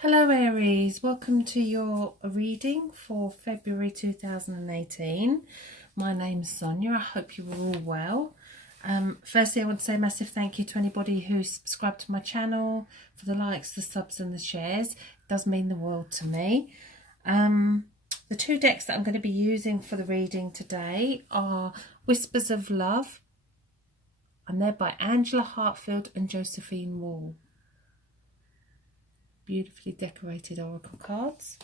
Hello Aries, welcome to your reading for February 2018. My name's Sonia, I hope you are all well. Firstly, I want to say a massive thank you to anybody who subscribed to my channel, for the likes, the subs and the shares. It does mean the world to me. The two decks that I'm going to be using for the reading today are Whispers of Love, and they're by Angela Hartfield and Josephine Wall. Beautifully decorated oracle cards.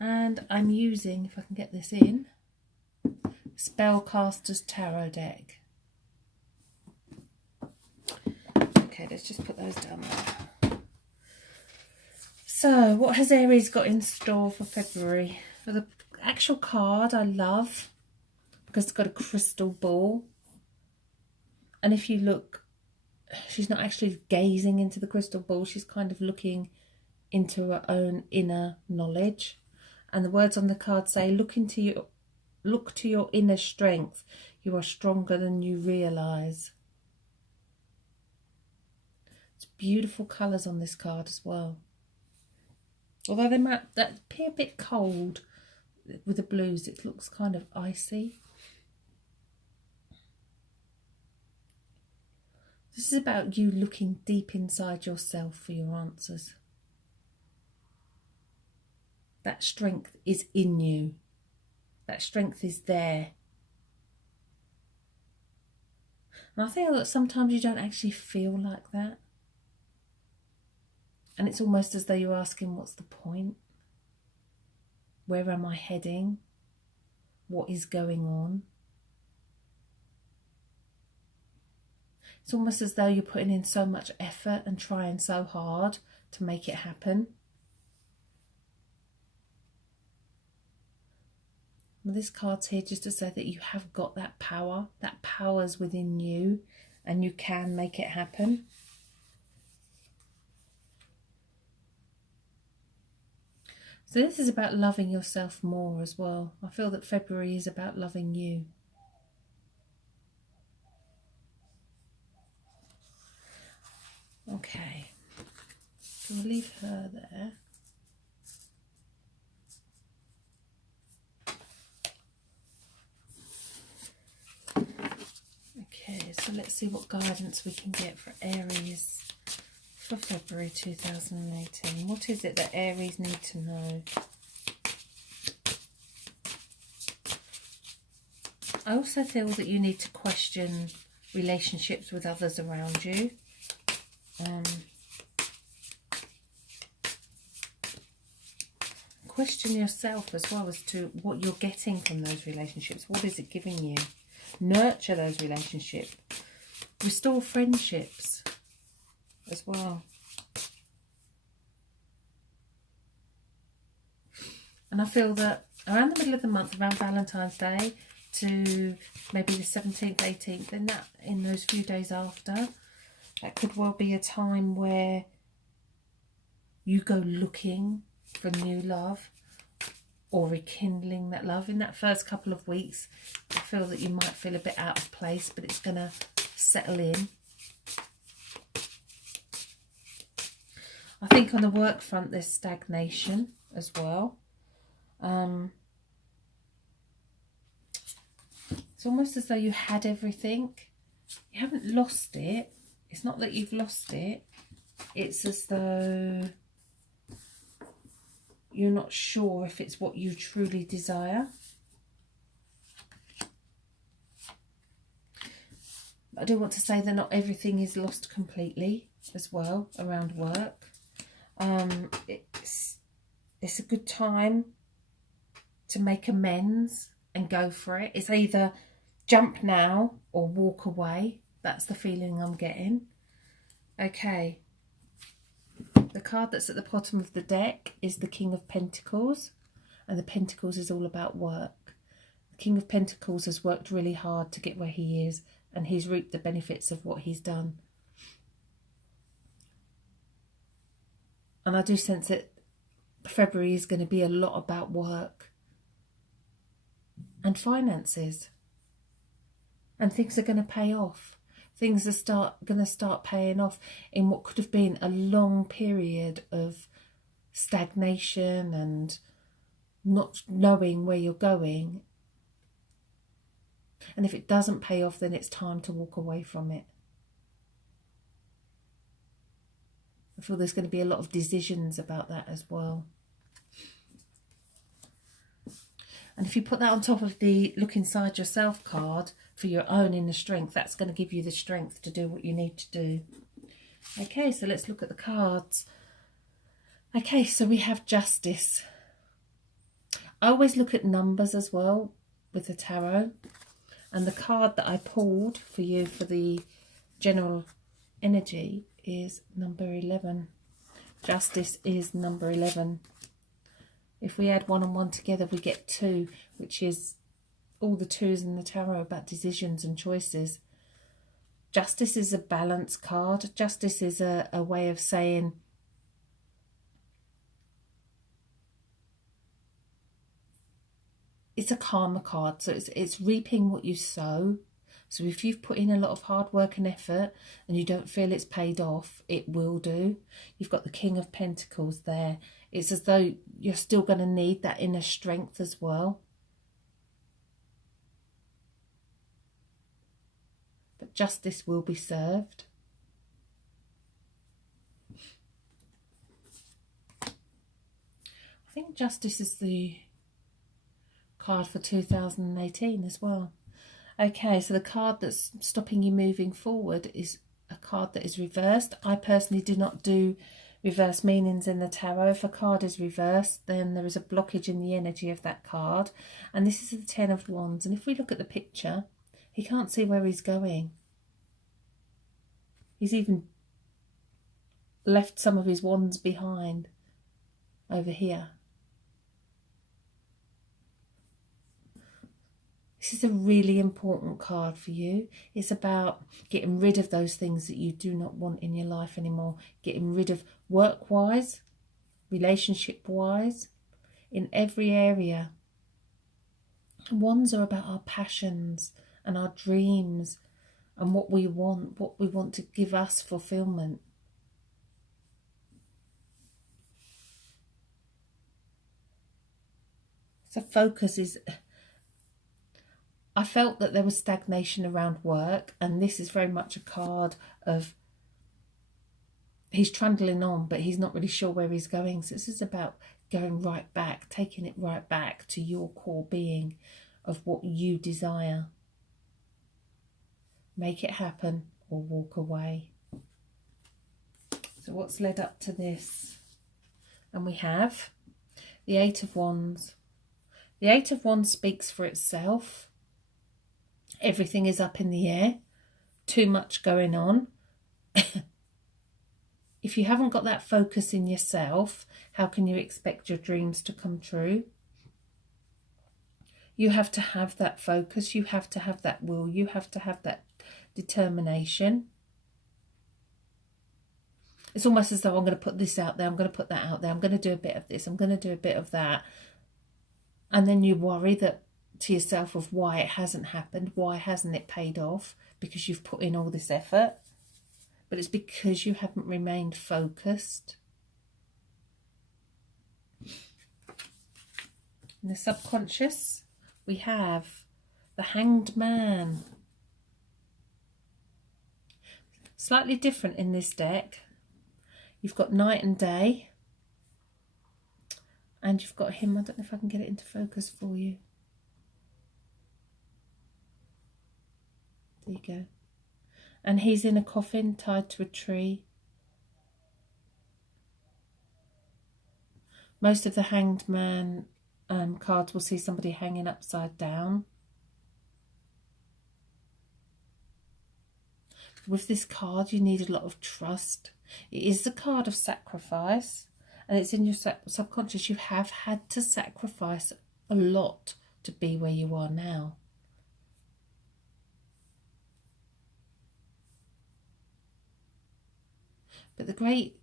And I'm using, if I can get this in, Spellcaster's Tarot deck. Okay, let's just put those down there. So, what has Aries got in store for February? Well, the actual card I love because it's got a crystal ball. And if you look, she's not actually gazing into the crystal ball, she's kind of looking into her own inner knowledge. And the words on the card say, look to your inner strength. You are stronger than you realise. It's beautiful colours on this card as well. Although they might appear a bit cold with the blues, it looks kind of icy. This is about you looking deep inside yourself for your answers. That strength is in you. That strength is there. And I think that sometimes you don't actually feel like that. And it's almost as though you're asking, what's the point? Where am I heading? What is going on? It's almost as though you're putting in so much effort and trying so hard to make it happen. Well, this card's here just to say that you have got that power. That power's within you and you can make it happen. So this is about loving yourself more as well. I feel that February is about loving you. Okay, so we'll leave her there. Okay, so let's see what guidance we can get for Aries for February 2018. What is it that Aries need to know? I also feel that you need to question relationships with others around you. Question yourself as well as to what you're getting from those relationships. What is it giving you? Nurture those relationships. Restore friendships as well. And I feel that around the middle of the month, around Valentine's Day to maybe the 17th, 18th, in those few days after, that could well be a time where you go looking for new love or rekindling that love. In that first couple of weeks, I feel that you might feel a bit out of place, but it's going to settle in. I think on the work front there's stagnation as well. It's almost as though you had everything. You haven't lost it. It's not that you've lost it. It's as though you're not sure if it's what you truly desire. I do want to say that not everything is lost completely as well around work. It's a good time to make amends and go for it. It's either jump now or walk away. That's the feeling I'm getting. Okay. The card that's at the bottom of the deck is the King of Pentacles. And the Pentacles is all about work. The King of Pentacles has worked really hard to get where he is. And he's reaped the benefits of what he's done. And I do sense that February is going to be a lot about work and finances. And things are going to pay off. Things are going to start paying off in what could have been a long period of stagnation and not knowing where you're going. And if it doesn't pay off, then it's time to walk away from it. I feel there's going to be a lot of decisions about that as well. And if you put that on top of the look inside yourself card for your own inner strength, that's going to give you the strength to do what you need to do. Okay, so let's look at the cards. Okay, so we have Justice. I always look at numbers as well with the tarot. And the card that I pulled for you for the general energy is number 11. Justice is number 11. If we add 1 and 1 together, we get 2, which is all the 2s in the tarot about decisions and choices. Justice is a balance card. Justice is a way of saying it's a karma card. So it's reaping what you sow. So if you've put in a lot of hard work and effort and you don't feel it's paid off, it will do. You've got the King of Pentacles there. It's as though you're still going to need that inner strength as well. But justice will be served. I think justice is the card for 2018 as well. Okay, so the card that's stopping you moving forward is a card that is reversed. I personally do not do reverse meanings in the tarot. If a card is reversed, then there is a blockage in the energy of that card. And this is the 10 of Wands. And if we look at the picture, he can't see where he's going. He's even left some of his wands behind over here. This is a really important card for you. It's about getting rid of those things that you do not want in your life anymore. Getting rid of work-wise, relationship-wise, in every area. Wands are about our passions and our dreams and what we want to give us fulfillment. So focus is... I felt that there was stagnation around work, and this is very much a card of he's trundling on, but he's not really sure where he's going. So this is about going right back, taking it right back to your core being of what you desire. Make it happen or walk away. So what's led up to this? And we have the 8 of Wands. The 8 of Wands speaks for itself. Everything is up in the air. Too much going on. If you haven't got that focus in yourself, how can you expect your dreams to come true? You have to have that focus. You have to have that will. You have to have that determination. It's almost as though I'm going to put this out there. I'm going to put that out there. I'm going to do a bit of this. I'm going to do a bit of that. And then you worry that to yourself of why it hasn't happened, why hasn't it paid off, because you've put in all this effort, but it's because you haven't remained focused. In the subconscious, we have the Hanged Man. Slightly different in this deck. You've got night and day, and you've got him. I don't know if I can get it into focus for you. There you go. And he's in a coffin tied to a tree. Most of the Hanged Man cards will see somebody hanging upside down. With this card, you need a lot of trust. It is the card of sacrifice, and it's in your subconscious. You have had to sacrifice a lot to be where you are now. But the great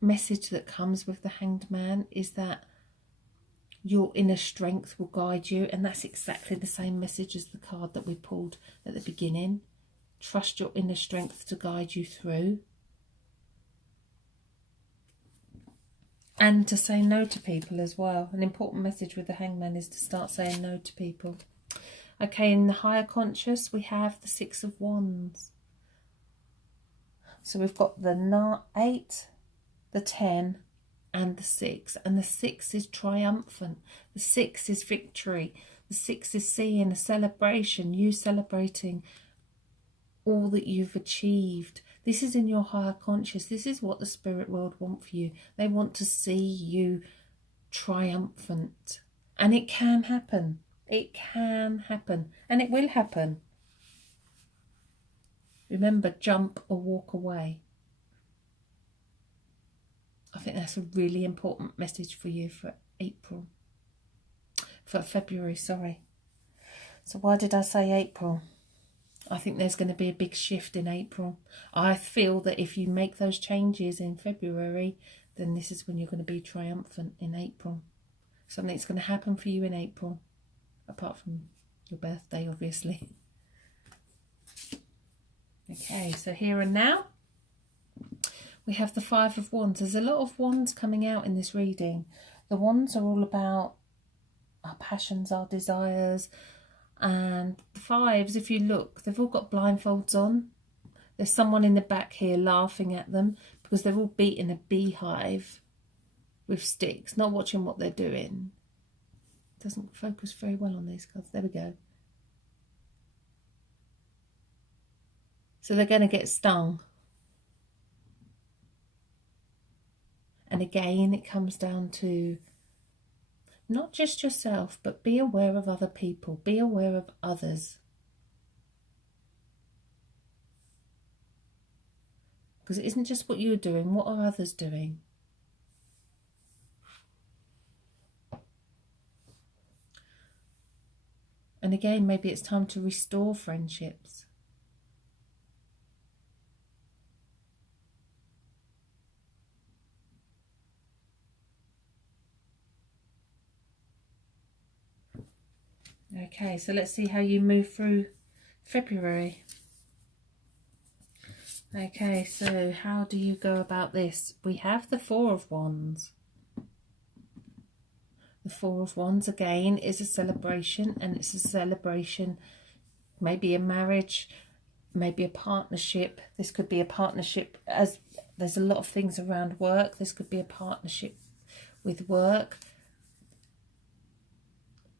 message that comes with the Hanged Man is that your inner strength will guide you, and that's exactly the same message as the card that we pulled at the beginning. Trust your inner strength to guide you through. And to say no to people as well. An important message with the Hangman is to start saying no to people. Okay, in the higher conscious, we have the Six of Wands. So we've got the 8, the 10, and the 6. And the 6 is triumphant. The 6 is victory. The 6 is seeing a celebration, you celebrating all that you've achieved. This is in your higher conscious. This is what the spirit world want for you. They want to see you triumphant. And it can happen. It can happen. And it will happen. Remember, jump or walk away. I think that's a really important message for you for April. For February, sorry. So why did I say April? I think there's going to be a big shift in April. I feel that if you make those changes in February, then this is when you're going to be triumphant in April. Something's going to happen for you in April, apart from your birthday, obviously. Okay, so here and now, we have the Five of Wands. There's a lot of wands coming out in this reading. The wands are all about our passions, our desires. And the fives, if you look, they've all got blindfolds on. There's someone in the back here laughing at them because they're all beating a beehive with sticks, not watching what they're doing. It doesn't focus very well on these cards. There we go. So they're going to get stung. And again, it comes down to not just yourself, but be aware of other people. Be aware of others. Because it isn't just what you're doing. What are others doing? And again, maybe it's time to restore friendships. Okay, so let's see how you move through February. Okay, so how do you go about this? We have the Four of Wands. The Four of Wands, again, is a celebration, and it's a celebration, maybe a marriage, maybe a partnership. This could be a partnership, as there's a lot of things around work. This could be a partnership with work.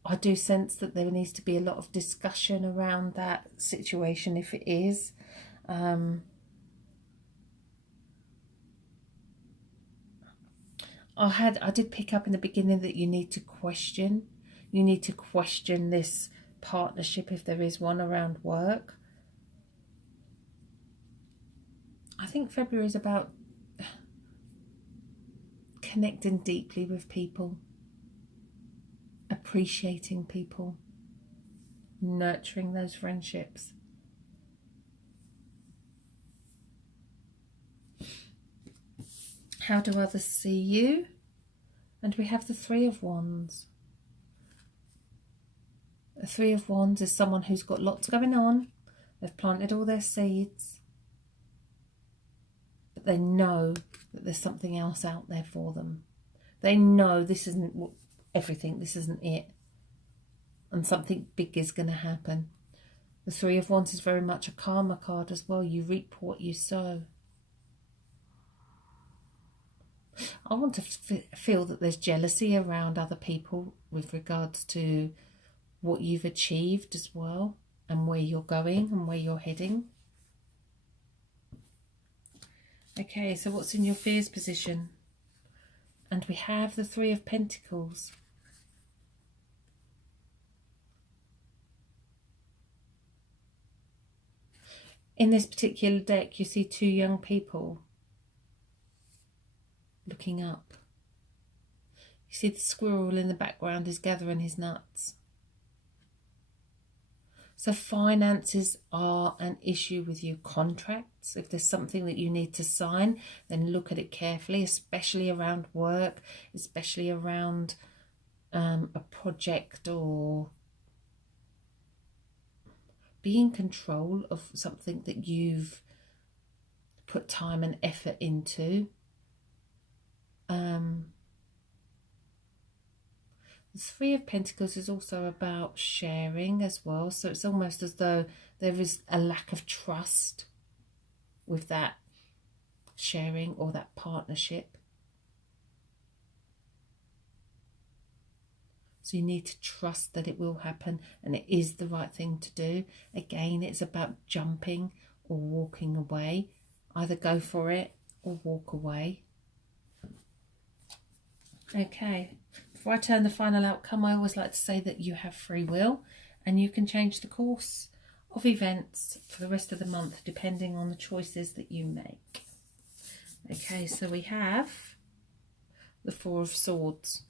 I do sense that there needs to be a lot of discussion around that situation if it is. I did pick up in the beginning that you need to question. You need to question this partnership if there is one around work. I think February is about connecting deeply with people. Appreciating people, nurturing those friendships. How do others see you? And we have the Three of Wands. The Three of Wands is someone who's got lots going on. They've planted all their seeds, but they know that there's something else out there for them. They know this isn't everything, this isn't it, and something big is going to happen. The Three of Wands is very much a karma card as well. You reap what you sow. I want to feel that there's jealousy around other people with regards to what you've achieved as well, and where you're going and where you're heading. Okay, so what's in your fears position? And we have the Three of Pentacles. In this particular deck, you see two young people looking up. You see the squirrel in the background is gathering his nuts. So finances are an issue with you. Contracts, if there's something that you need to sign, then look at it carefully, especially around work, especially around a project or be in control of something that you've put time and effort into. The Three of Pentacles is also about sharing as well. So it's almost as though there is a lack of trust with that sharing or that partnership. So you need to trust that it will happen and it is the right thing to do. Again, it's about jumping or walking away. Either go for it or walk away. Okay, before I turn the final outcome, I always like to say that you have free will and you can change the course of events for the rest of the month depending on the choices that you make. Okay, so we have the Four of Swords.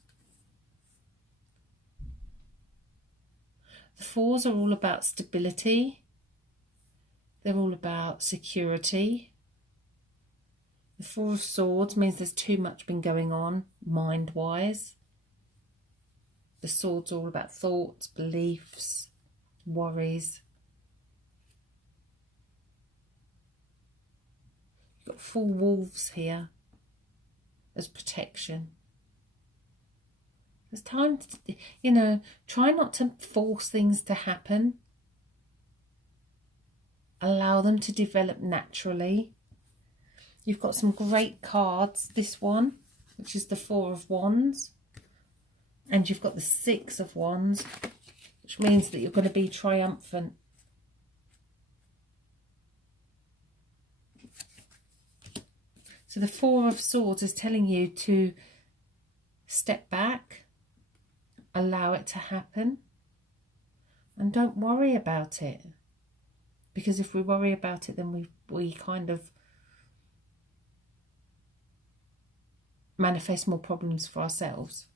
The Fours are all about stability. They're all about security. The Four of Swords means there's too much been going on mind-wise. The Swords are all about thoughts, beliefs, worries. You've got 4 wolves here as protection. It's time to, you know, try not to force things to happen. Allow them to develop naturally. You've got some great cards. This one, which is the Four of Wands. And you've got the Six of Wands, which means that you're going to be triumphant. So the Four of Swords is telling you to step back, allow it to happen, and don't worry about it. Because if we worry about it, then we kind of manifest more problems for ourselves.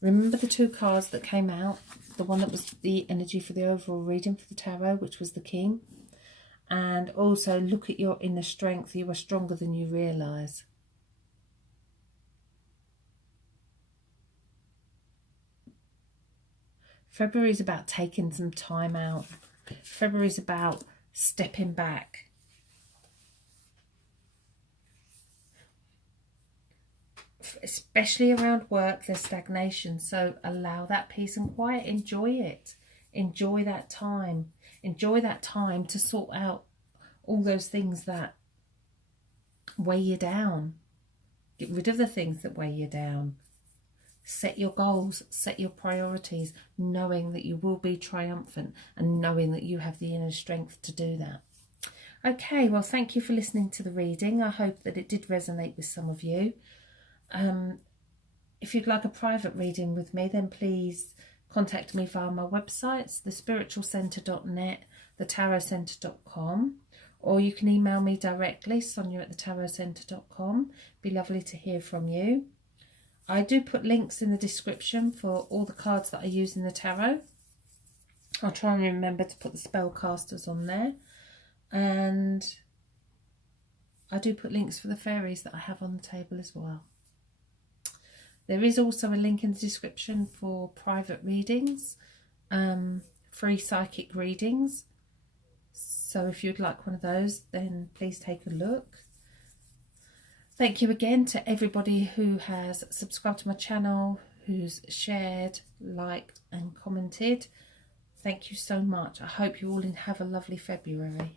Remember the 2 cards that came out, the one that was the energy for the overall reading for the tarot, which was the King. And also look at your inner strength. You are stronger than you realise. February is about taking some time out. February is about stepping back. Especially around work, there's stagnation. So allow that peace and quiet. Enjoy it. Enjoy that time. Enjoy that time to sort out all those things that weigh you down. Get rid of the things that weigh you down. Set your goals, set your priorities, knowing that you will be triumphant and knowing that you have the inner strength to do that. Okay, well, thank you for listening to the reading. I hope that it did resonate with some of you. If you'd like a private reading with me, then please contact me via my websites, thespiritualcentre.net, thetarotcentre.com, or you can email me directly, sonia@thetarotcentre.com. Be lovely to hear from you. I do put links in the description for all the cards that I use in the tarot. I'll try and remember to put the spellcasters on there. And I do put links for the fairies that I have on the table as well. There is also a link in the description for private readings, free psychic readings. So if you'd like one of those, then please take a look. Thank you again to everybody who has subscribed to my channel, who's shared, liked and commented. Thank you so much. I hope you all have a lovely February.